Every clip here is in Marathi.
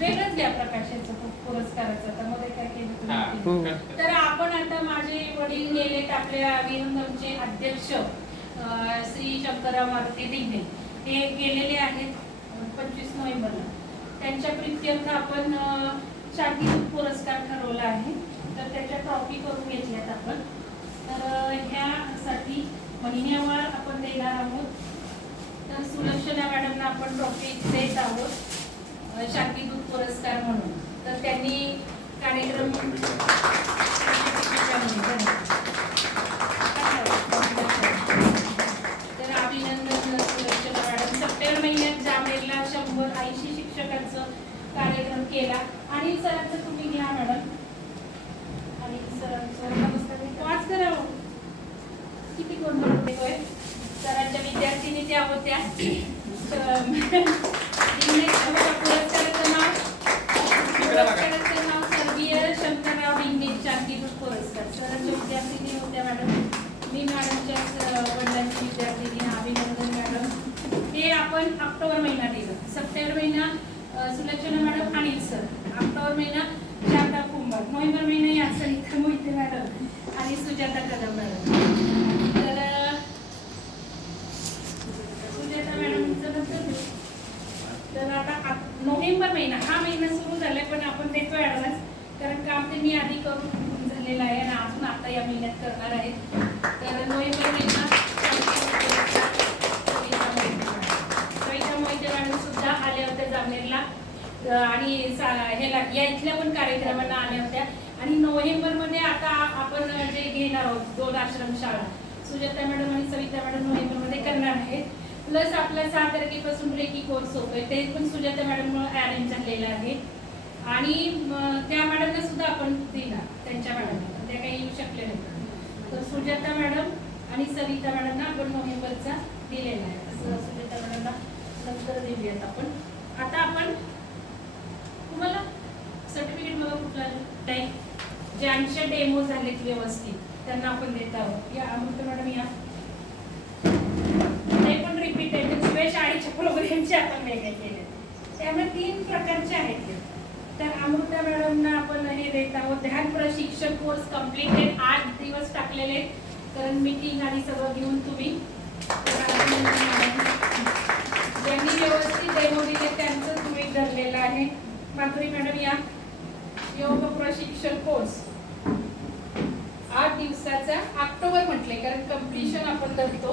वेगळंच घ्या प्रकाशाचं पुरस्काराचं. आता मध्ये काय केलं हा. तुम्ही? तर आपण आता माझे वडील गेलेत आपल्या विरंगमचे अध्यक्ष अं, श्री शंकरराव मारुती दिघे ते गेलेले आहेत पंचवीस नोव्हेंबरला. त्यांच्या प्रित्यर्थ आपण अं, शांतीदूत पुरस्कार ठरवला आहे. तर त्याच्या ट्रॉफी करून घेतल्यात आपण. तर अं, ह्यासाठी महिन्यावर आपण देणार आहोत. तर सुलक्षणा मॅडमना आपण ट्रॉफी देत आहोत. शांतीदूत पुरस्कार म्हणून. तर त्यांनी कार्यक्रम तर अभिनंदन मॅडम. सप्टेंबर महिन्यात जामेरला शंभर ऐंशी शिक्षकांचं कार्यक्रम केला. आणि सरांचं तुम्ही घ्या मॅडम. आणि सरांचं नमस्कार. वाच करा हो. किती गोंधळ होतोय सरांच्या विद्यार्थिनी त्या होत्या तर इंग्लिश पुरस्काराचं नाव पुरस्काराचं नाव स्वर्गीय शंकरराव डिंगे शांतीदूत पुरस्कार सरांच्या विद्यार्थिनी होत्या मॅडम. मी मॅडमच्या वडिलांची विद्यार्थिनी अभिनंदन मॅडम. हे आपण ऑक्टोबर महिना दिलं. सप्टेंबर महिना सुलक्षणा मॅडम आणि सर. ऑक्टोबर महिना शारदा कुंभार. नोव्हेंबर महिना या सरिता मोहिते मॅडम. आणि सुजाता कदम मॅडम. तर सुजाता मॅडमचं नंतर तर आता नोव्हेंबर महिना. हा महिना सुरू झालाय पण आपण देतो ॲडव्हान्स कारण काम ते मी आधी करून झालेलं आहे. या महिन्यात करणार आहे तर नोव्हेंबर महिना सुद्धा आल्या होत्या जामनेरला आणि ह्याला या इथल्या पण कार्यक्रमांना आल्या होत्या. आणि नोव्हेंबरमध्ये आता आपण जे घेणार आहोत दोन आश्रम शाळा सुजाता मॅडम आणि सविता मॅडम नोव्हेंबरमध्ये करणार आहेत. प्लस आपला सहा तारखेपासून रेकी कोर्स होतोय ते पण सुजाता मॅडम अरेंज झालेला आहे. आणि त्या मॅडमला सुद्धा आपण दिला त्यांच्या मॅडमला त्या काही येऊ शकले नाही तर सुजाता मॅडम आणि सविता मॅडमना आपण नोव्हेंबरचा दिलेला आहे. असं सुजाता मॅडमला नंतर देऊयात आपण. आता आपण तुम्हाला सर्टिफिकेट मला कुठला टाईम आमच्या डेमो झालेत व्यवस्थित त्यांना आपण देत आहोत. या अमृत मॅडम या. ते पण रिपीट आहे. शिवाय शाळेच्या प्रोग्रामचे आपण वेगळे केले त्यामुळे तीन प्रकारचे आहेत. हे. मॅडमना आपण हे देत आहोत. ध्यान प्रशिक्षण कोर्स कम्प्लिटेड आठ दिवस टाकलेले कारण मीटिंग आणि सगळं घेऊन तुम्ही ज्यांनी व्यवस्थित डेमो दिले त्यांचं तुम्ही धरलेलं आहे. माधुरी मॅडम या योग प्रशिक्षण कोर्स आठ दिवसाचा ऑक्टोबर म्हटले कारण कम्प्लिशन आपण धरतो.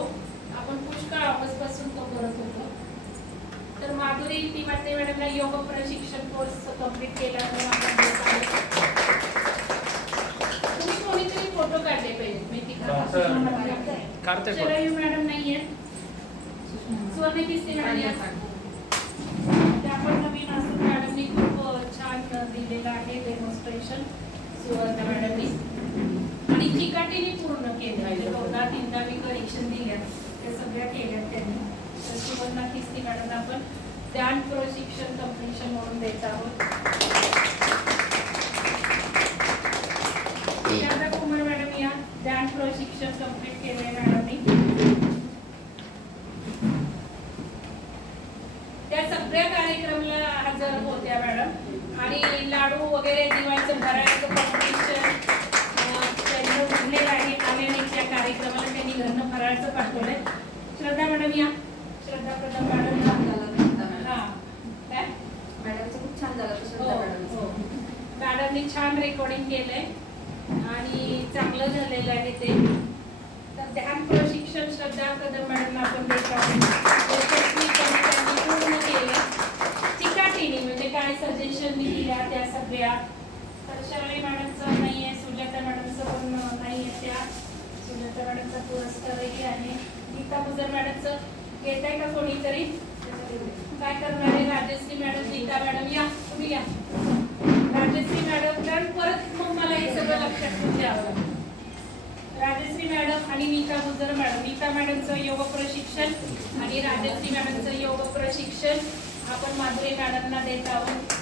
आपण पुष्कळ ऑगस्टपासून तो करत होतो. तर माधुरी ती माते मॅडमला योग प्रशिक्षण कोर्स कंप्लीट केला. तुम्ही कोणीतरी फोटो काढले पाहिजे. शरयू मॅडम नाहीये. सुवर्णी किस्ती मॅडम आपण नवीन असं मॅडमनी खूप छान दिलेलं आहे डेमॉन्स्ट्रेशन सुवर्णा मॅडमनी आणि चिकाटीने पूर्ण केलं. म्हणजे दोनदा तीनदा मी करेक्शन दिल्या त्या सगळ्या केल्या त्यांनी. तर सुवर्णा ध्यान प्रशिक्षण कम्प्लिशन म्हणून देत आहोत. शारदा कुमार मॅडम या ध्यान प्रशिक्षण कंप्लीट केलंय मॅडमनी. त्या सगळ्या कार्यक्रमाला हजर होत्या मॅडम. आणि लाडू वगैरे दिवाळीचं फराळाचं कॉम्पिटिशन त्यांचं उरलेलं आहे. आले त्या कार्यक्रमाला त्यांनी घरनं फराळाचं पाठवलंय. श्रद्धा मॅडम या श्रद्धा प्रधान मॅडम हा काय मॅडमचं खूप छान झालं तसं हो हो मॅडमनी छान रेकॉर्डिंग केलंय आणि चांगलं झालेलं आहे ते. तर ध्यान प्रशिक्षण श्रद्धा कदम मॅडमला आपण देत आहोत त्यांनी पूर्ण केलं चिकाटीने म्हणजे काय सजेशन मी दिल्या त्या सगळ्या? तर शर्मी मॅडमचं नाही आहे सुजाता मॅडमचं पण नाही आहे त्या. सुजाता मॅडमचा पुरस्कारही आहे. गीता गुजर मॅडमचं घेत आहे का कोणीतरी? काय करणार आहे राजश्री मॅडम गीता मॅडम? या तुम्ही या राजश्री मॅडम कारण परत मग मला हे सगळं लक्षात ठेवून द्यावं लागतं राजश्री मॅडम आणि नीता गुजर मॅडम मॅडमचं योग प्रशिक्षण आणि राजश्री मॅडमचं योग प्रशिक्षण आपण माधुरी मॅडमना देत आहोत.